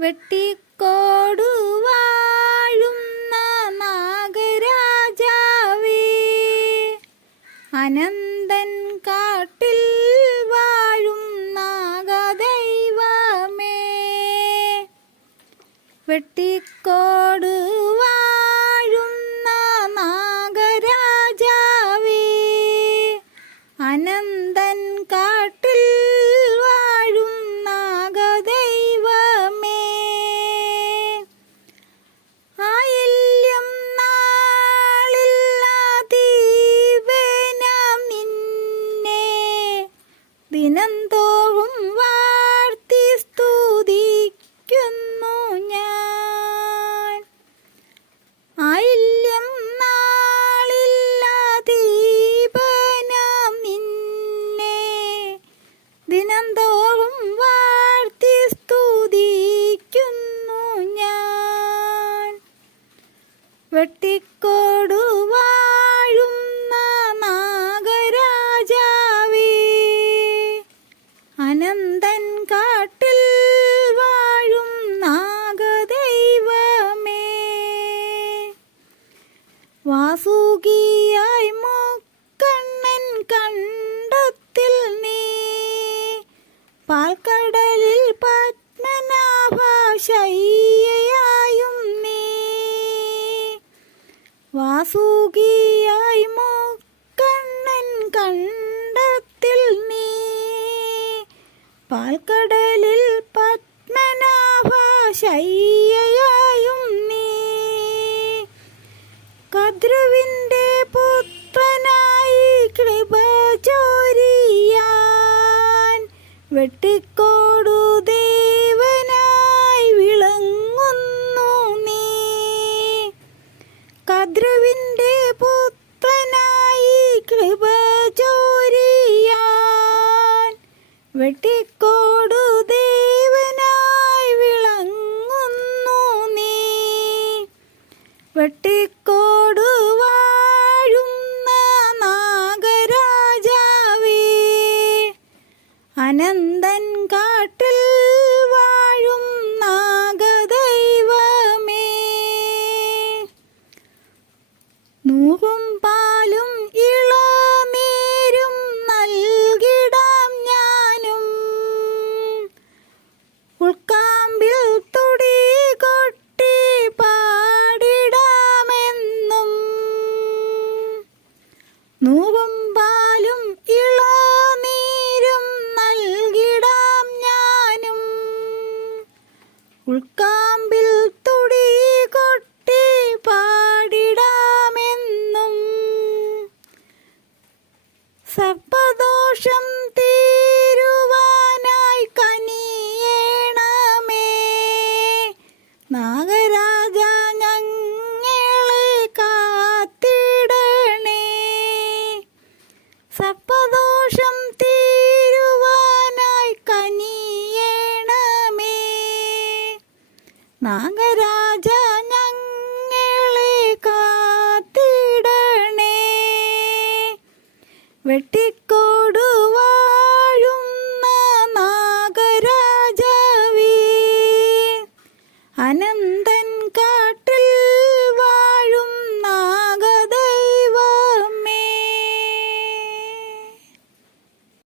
വെട്ടിക്കോടു വാഴുന്ന നാഗരാജാവേ. അനന്തൻ കാട്ടിൽ വാഴും നാഗദൈവമേ. വെട്ടിക്കോട് വാസുകിയായി മുക്കണ്ണൻ കണ്ടത്തിൽ നീ. പാൽക്കടലിൽ പത്മനാഭ ശയ്യയായും നീ. വാസുകിയായി മുക്കണ്ണൻ കണ്ടത്തിൽ നീ. പാൽക്കടലിൽ പത്മനാഭ കദ്രുവിന്റെ പുത്രനായി കൃപ ചോരിയാൻ വെട്ടിക്കോടു ദേവനായി വിളങ്ങുന്നു നീ. കദ്രുവിന്റെ പുത്രനായി കൃപ ചോരിയാൻ വെട്ടിക്കോടു അനന്തൻ കാട്ടിൽ വാഴും നാഗദൈവമേ. നൂറും പാലും 올까? നാഗരാജ ഞങ്ങളെ കാത്തിടണേ. വെട്ടി